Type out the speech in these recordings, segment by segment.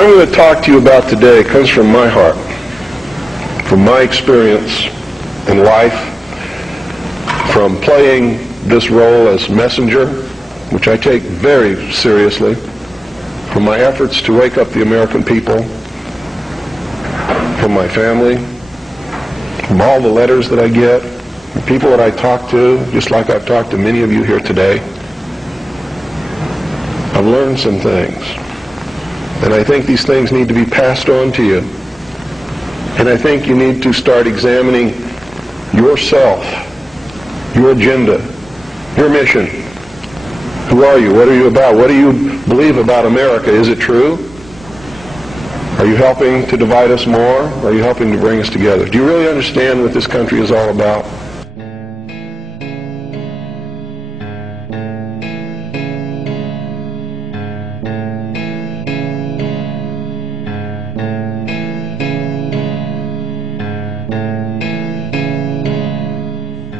What I'm going to talk to you about today comes from my heart, from my experience in life, from playing this role as messenger, which I take very seriously, from my efforts to wake up the American people, from my family, from all the letters that I get, from people that I talk to, just like I've talked to many of you here today. I've learned some things. And I think these things need to be passed on to you. And I think you need to start examining yourself, your agenda, your mission. Who are you? What are you about? What do you believe about America? Is it true? Are you helping to divide us more? Or are you helping to bring us together? Do you really understand what this country is all about?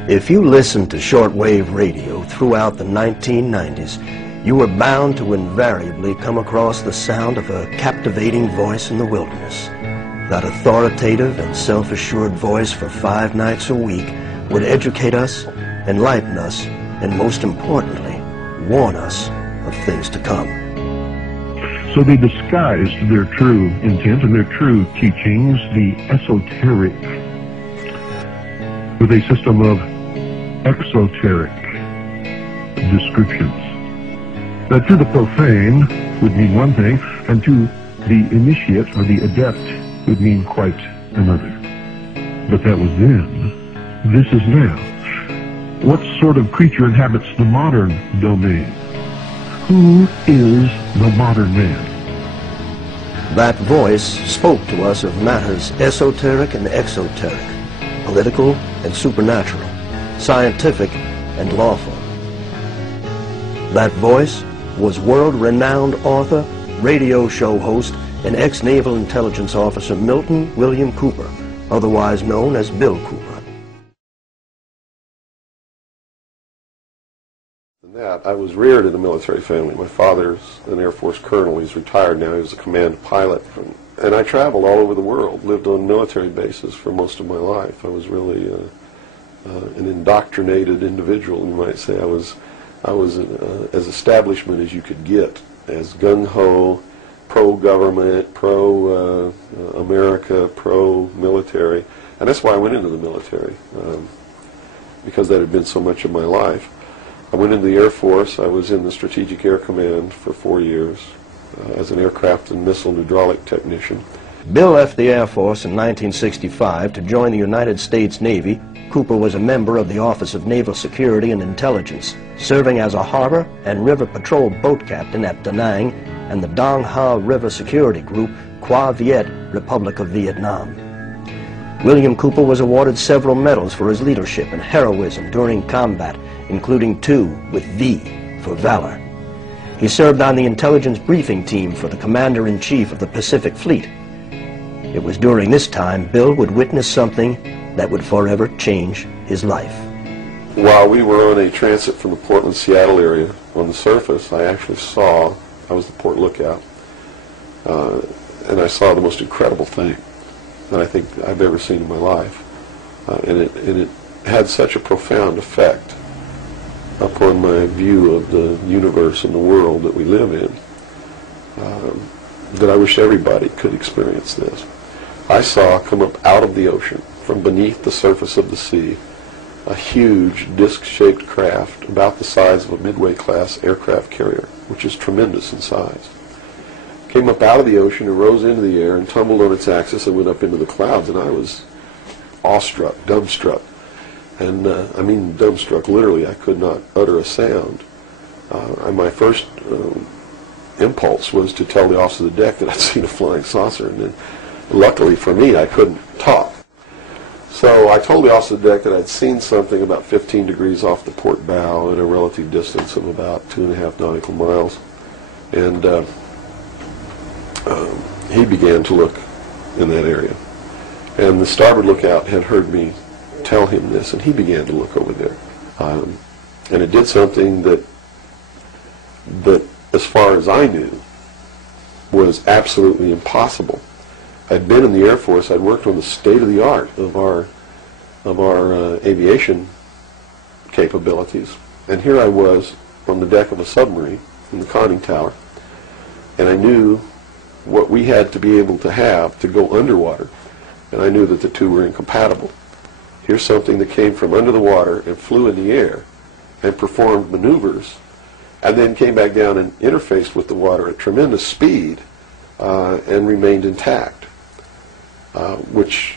If you listened to shortwave radio throughout the 1990s, you were bound to invariably come across the sound of a captivating voice in the wilderness. That authoritative and self-assured voice for 5 nights a week would educate us, enlighten us, and most importantly, warn us of things to come. So they disguised their true intent and their true teachings, the esoteric, with a system of exoteric descriptions. That to the profane would mean one thing, and to the initiate or the adept would mean quite another. But that was then. This is now. What sort of creature inhabits the modern domain? Who is the modern man? That voice spoke to us of matters esoteric and exoteric, political and supernatural, scientific and lawful. That voice was world-renowned author, radio show host, and ex-Naval Intelligence Officer Milton William Cooper, otherwise known as Bill Cooper. I was reared in a military family. My father's an Air Force colonel. He's retired now. He was a command pilot. And I traveled all over the world, lived on military bases for most of my life. I was really an indoctrinated individual, you might say. I was as establishment as you could get, as gung-ho, pro-government, pro-America, pro-military. And that's why I went into the military, because that had been so much of my life. I went into the Air Force. I was in the Strategic Air Command for 4 years as an aircraft and missile and hydraulic technician. Bill left the Air Force in 1965 to join the United States Navy. Cooper was a member of the Office of Naval Security and Intelligence, serving as a harbor and river patrol boat captain at Da Nang and the Dong Ha River Security Group, Qua Viet, Republic of Vietnam. William Cooper was awarded several medals for his leadership and heroism during combat, including 2 with V for valor. He served on the intelligence briefing team for the Commander-in-Chief of the Pacific Fleet. It was during this time Bill would witness something that would forever change his life. While we were on a transit from the Portland-Seattle area, on the surface, I actually saw, I was the port lookout, and I saw the most incredible thing that I think I've ever seen in my life. And it had such a profound effect upon my view of the universe and the world that we live in, that I wish everybody could experience this. I saw come up out of the ocean, from beneath the surface of the sea, a huge disc-shaped craft about the size of a Midway-class aircraft carrier, which is tremendous in size. Came up out of the ocean and rose into the air and tumbled on its axis and went up into the clouds, and I was awestruck, dumbstruck. And I mean dumbstruck, literally. I could not utter a sound. And my first impulse was to tell the officer of the deck that I'd seen a flying saucer, and then luckily for me I couldn't talk. So I told the officer of the deck that I'd seen something about 15 degrees off the port bow at a relative distance of about 2.5 nautical miles. And he began to look in that area. And the starboard lookout had heard me tell him this, and he began to look over there. And it did something that as far as I knew, was absolutely impossible. I'd been in the Air Force. I'd worked on the state-of-the-art of our aviation capabilities, and here I was on the deck of a submarine in the conning tower, and I knew what we had to be able to have to go underwater, and I knew that the two were incompatible. Here's something that came from under the water and flew in the air and performed maneuvers, and then came back down and interfaced with the water at tremendous speed and remained intact, which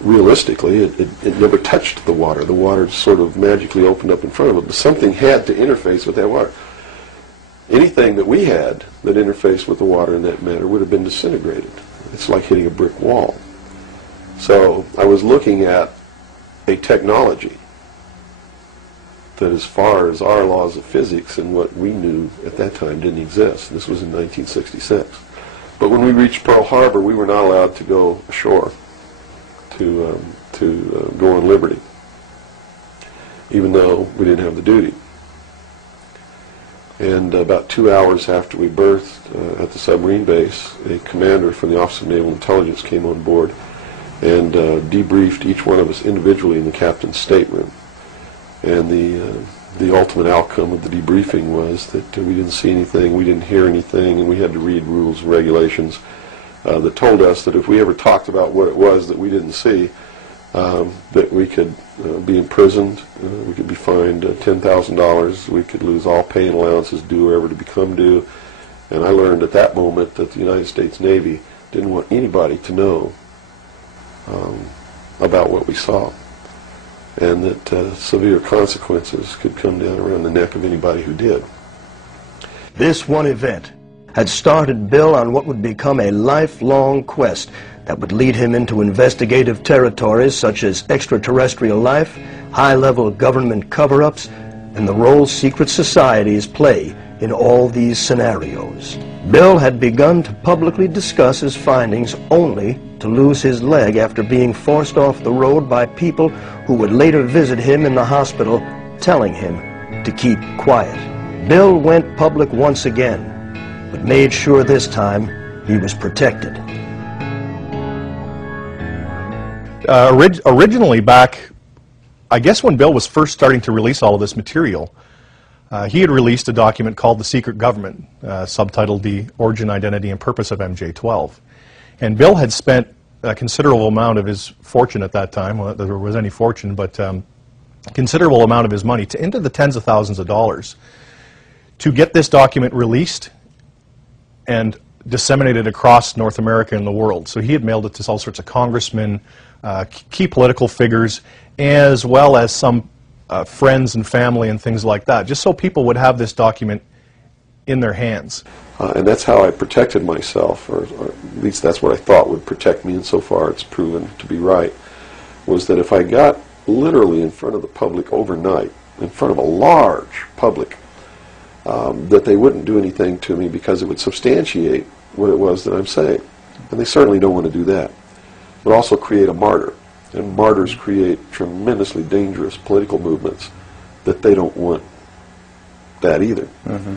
realistically it never touched the water. The water sort of magically opened up in front of it, but something had to interface with that water. Anything that we had that interfaced with the water in that manner would have been disintegrated. It's like hitting a brick wall. So I was looking at a technology that, as far as our laws of physics and what we knew at that time, didn't exist. This was in 1966. But when we reached Pearl Harbor, we were not allowed to go ashore to go on liberty, even though we didn't have the duty. And about 2 hours after we berthed at the submarine base, a commander from the Office of Naval Intelligence came on board and debriefed each one of us individually in the captain's stateroom. And the ultimate outcome of the debriefing was that we didn't see anything, we didn't hear anything, and we had to read rules and regulations that told us that if we ever talked about what it was that we didn't see, that we could be imprisoned, we could be fined $10,000, we could lose all pay and allowances due or ever to become due. And I learned at that moment that the United States Navy didn't want anybody to know about what we saw, and that severe consequences could come down around the neck of anybody who did. This one event had started Bill on what would become a lifelong quest that would lead him into investigative territories such as extraterrestrial life, high-level government cover-ups, and the role secret societies play in all these scenarios. Bill had begun to publicly discuss his findings only to lose his leg after being forced off the road by people who would later visit him in the hospital, telling him to keep quiet. Bill went public once again, but made sure this time he was protected. Originally back, I guess when Bill was first starting to release all of this material, he had released a document called The Secret Government, subtitled The Origin, Identity, and Purpose of MJ-12. And Bill had spent a considerable amount of his fortune at that time, well, if there was any fortune, but considerable amount of his money, into the tens of thousands of dollars, to get this document released and disseminated across North America and the world. So he had mailed it to all sorts of congressmen, key political figures, as well as some friends and family and things like that, just so people would have this document in their hands. And that's how I protected myself, or at least that's what I thought would protect me, and so far it's proven to be right, was that if I got literally in front of the public overnight, in front of a large public, that they wouldn't do anything to me because it would substantiate what it was that I'm saying. And they certainly don't want to do that. But also create a martyr. And martyrs create tremendously dangerous political movements that they don't want that either. Mm-hmm.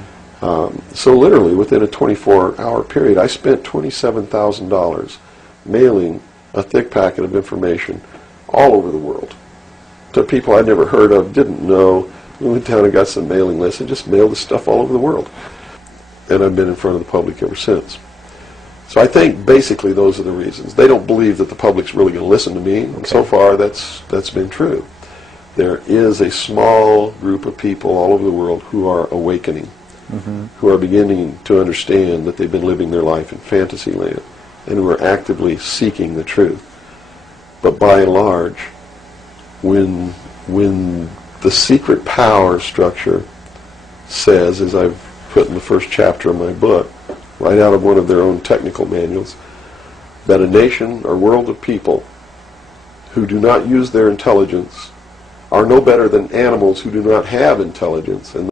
So literally within a 24-hour period, I spent $27,000 mailing a thick packet of information all over the world to people I'd never heard of, didn't know. We went down and got some mailing lists and just mailed the stuff all over the world. And I've been in front of the public ever since. So I think basically those are the reasons. They don't believe that the public's really going to listen to me, and so far that's been true. There is a small group of people all over the world who are awakening, who are beginning to understand that they've been living their life in fantasy land, and who are actively seeking the truth. But by and large, when the secret power structure says, as I've put in the first chapter of my book, right out of one of their own technical manuals, that a nation or world of people who do not use their intelligence are no better than animals who do not have intelligence. And